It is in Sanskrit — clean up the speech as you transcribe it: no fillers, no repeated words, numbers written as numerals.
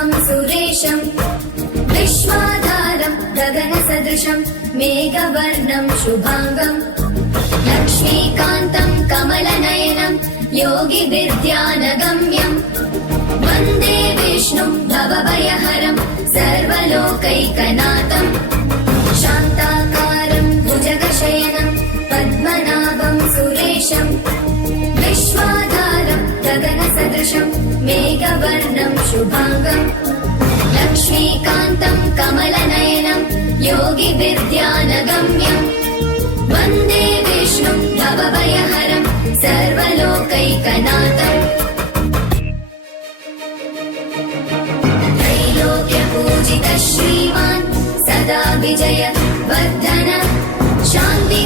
पद्मनाभं सुरेशं विश्वाधारं गगनसदृशं मेघवर्णं शुभांगं लक्ष्मीकान्तं कमलनयनं योगिविद्यानगम्यं वन्दे विष्णुं भवभयहरं सर्वलोकैकनाथं शान्ताकारं भुजगशयनं पद्मनाभं सुरेशं विश्वाधारं गगनसदृशं मेघवर्णं शुभांगं लक्ष्मीकान्तं कमलनयनं योगिविद्यानगम्यं वन्दे विष्णुं भवभयहरं सर्वलोकैकनाथम् त्रैलोक्यपूजितः श्रीमान् सदा विजय वर्धन शान्ति